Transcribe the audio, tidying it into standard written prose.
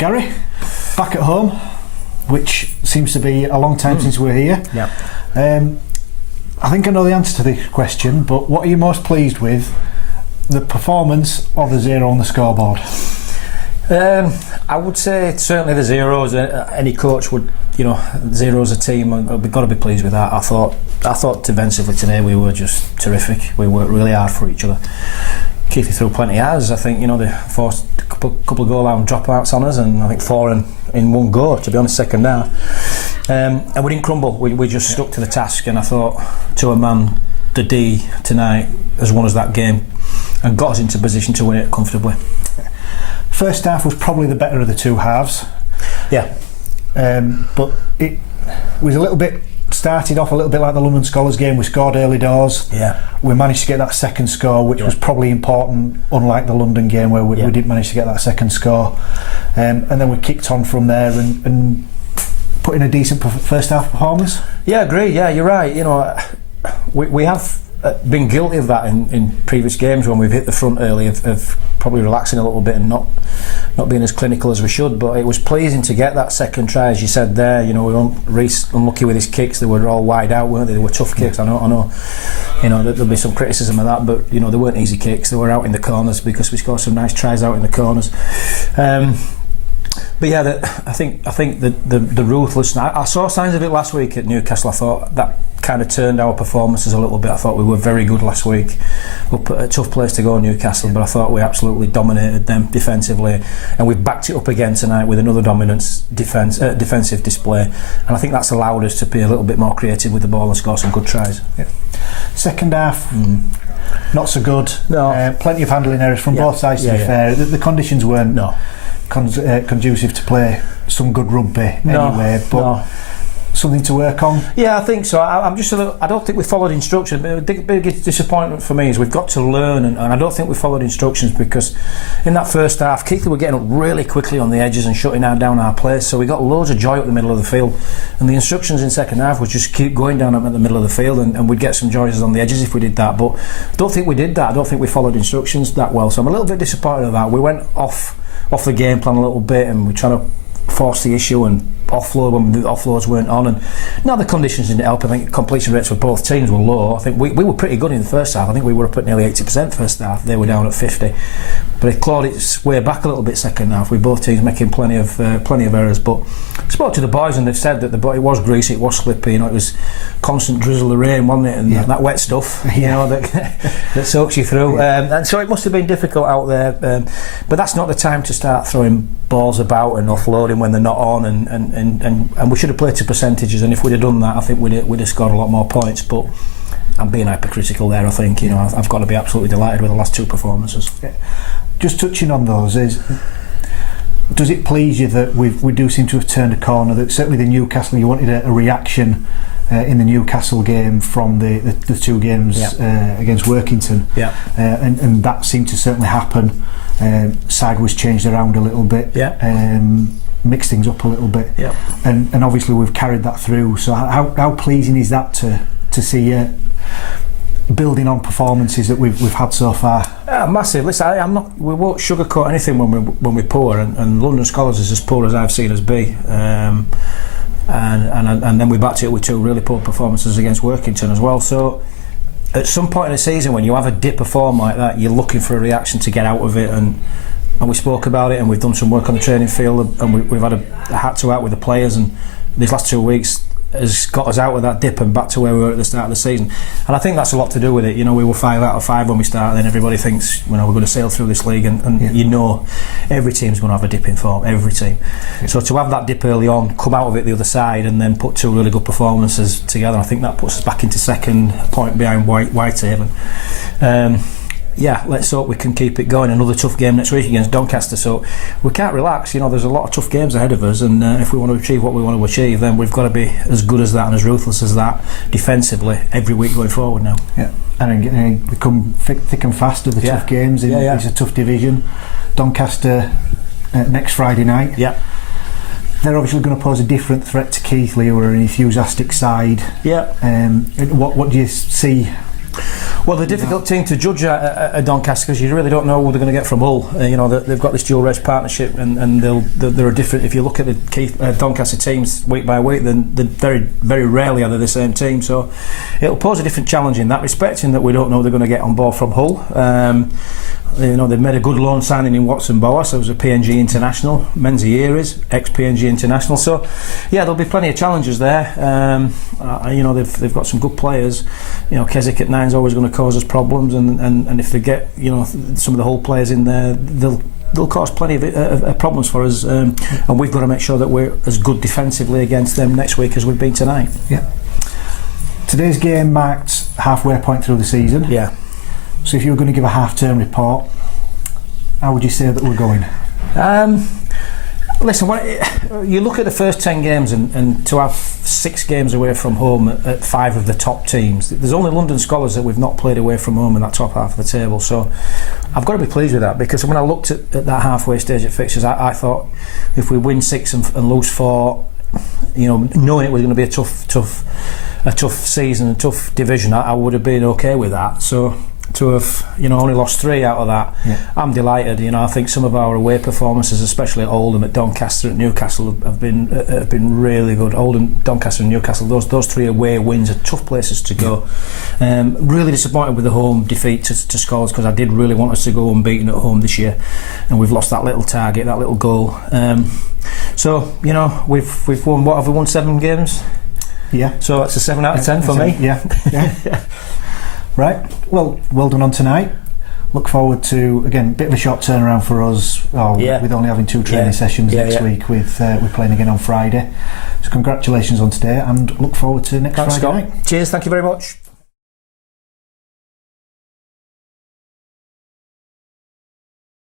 Gary, back at home, which seems to be a long time since we're here. Yeah. I think I know the answer to this question, but what are you most pleased with, the performance or the zero on the scoreboard? I would say certainly the zeros. Any coach would, zeros a team, and we've got to be pleased with that. I thought defensively today we were just terrific. We worked really hard for each other. Keighley threw plenty of hours. I think they forced a couple of goal line dropouts on us, and I think 4 in one go. To be honest, second half, and we didn't crumble. We just stuck to the task, and I thought to a man, the D tonight has won us that game and got us into position to win it comfortably. First half was probably the better of the two halves. Yeah. But it was a little bit, started off a little bit like the London Scholars game. We scored early doors. Yeah. We managed to get that second score, which was probably important, unlike the London game where we didn't manage to get that second score. And then we kicked on from there and put in a decent first half performance. Yeah, I agree. Yeah, you're right. We have been guilty of that in previous games when we've hit the front early of probably relaxing a little bit and not being as clinical as we should. But it was pleasing to get that second try, as you said there. We were unlucky with his kicks. They were all wide out, weren't they? They were tough kicks. I know. There'll be some criticism of that, but they weren't easy kicks. They were out in the corners because we scored some nice tries out in the corners. But yeah, I think the ruthlessness. I saw signs of it last week at Newcastle. I thought that kind of turned our performances a little bit. I thought we were very good last week. A tough place to go, Newcastle, but I thought we absolutely dominated them defensively, and we've backed it up again tonight with another dominant defensive display. And I think that's allowed us to be a little bit more creative with the ball and score some good tries. Yeah. Second half. Not so good. No. Plenty of handling errors from both sides. To be fair, the conditions weren't conducive to play some good rugby anyway. But something to work on. Yeah, I think so. I'm just I don't think we followed instructions. The biggest disappointment for me is we've got to learn, and I don't think we followed instructions, because in that first half, Keighley were getting up really quickly on the edges and shutting down our place. So we got loads of joy up the middle of the field, and the instructions in second half was just keep going down at the middle of the field, and we'd get some joys on the edges if we did that. But I don't think we did that. I don't think we followed instructions that well. So I'm a little bit disappointed with that. We went off the game plan a little bit, and we're trying to force the issue and offload when the offloads weren't on, and now the conditions didn't help. I think completion rates for both teams were low. I think we were pretty good in the first half. I think we were up at nearly 80% first half. They were down at 50, but it clawed its way back a little bit second half, with both teams making plenty of errors. But I spoke to the boys, and they've said that it was greasy, it was slippy. It was constant drizzle of rain, wasn't it? And that wet stuff, that soaks you through. And so it must have been difficult out there. But that's not the time to start throwing balls about and offloading when they're not on. And we should have played to percentages. And if we'd have done that, I think we'd have scored a lot more points. But I'm being hypercritical there. I think I've got to be absolutely delighted with the last two performances. Yeah. Just touching on those, does it please you that we do seem to have turned a corner? That certainly the Newcastle, you wanted a reaction in the Newcastle game from the two games against Workington, and that seemed to certainly happen. Side was changed around a little bit, mixed things up a little bit, and obviously we've carried that through. So how pleasing is that to see building on performances that we've had so far? Massive. Listen, we won't sugarcoat anything when we're poor, and London Scholars is as poor as I've seen us be. And then we backed it up with two really poor performances against Workington as well. So at some point in the season, when you have a dip of form like that, you're looking for a reaction to get out of it. And we spoke about it, and we've done some work on the training field, and we've had a hat to out with the players. And these last 2 weeks has got us out of that dip and back to where we were at the start of the season. And I think that's a lot to do with it. We were 5 out of 5 when we started, and then everybody thinks we're going to sail through this league, and every team's going to have a dip in form, every team. So to have that dip early on, come out of it the other side, and then put two really good performances together, I think that puts us back into second, point behind Whitehaven. Let's hope we can keep it going. Another tough game next week against Doncaster, so we can't relax. There's a lot of tough games ahead of us, and if we want to achieve what we want to achieve, then we've got to be as good as that and as ruthless as that defensively every week going forward now. And become thick and fast of the tough games. It's a tough division. Doncaster next Friday night. They're obviously going to pose a different threat to Keighley, who are an enthusiastic side. What do you see? Well, the difficult team to judge at Doncaster, because you really don't know who they're going to get from Hull. They've got this dual race partnership, and there are different. If you look at the Doncaster teams week by week, then very, very rarely are they the same team. So it'll pose a different challenge in that respect, in that we don't know who they're going to get on board from Hull. They've made a good loan signing in Watson Boas, who's a PNG international. Menzies, ex-PNG international. So, yeah, there'll be plenty of challenges there. They've got some good players. Keswick at 9 is always going to cause us problems, and if they get some of the Hull players in there, they'll cause plenty of problems for us. And we've got to make sure that we're as good defensively against them next week as we've been tonight. Yeah. Today's game marked halfway point through the season. Yeah. So if you were going to give a half-term report, how would you say that we're going? Listen, you look at the first 10 games and to have 6 games away from home at 5 of the top teams. There's only London Scholars that we've not played away from home in that top half of the table. So I've got to be pleased with that, because when I looked at that halfway stage at fixtures, I thought if we win 6 and lose 4, knowing it was going to be a tough season, a tough division, I would have been okay with that. So to have only lost 3 out of that, I'm delighted. I think some of our away performances, especially at Oldham, at Doncaster, at Newcastle, have been really good. Oldham, Doncaster and Newcastle, those 3 away wins are tough places to go. Really disappointed with the home defeat to Scholars, because I did really want us to go unbeaten at home this year, and we've lost that little target, that little goal. So we've won, what have we won, 7 games? Yeah. So that's a 7 out of 10 for me. Yeah. Right, well done on tonight. Look forward to, again, a bit of a short turnaround for us, with only having 2 training sessions next week, with we're playing again on Friday. So congratulations on today, and look forward to next Friday night. Cheers, thank you very much.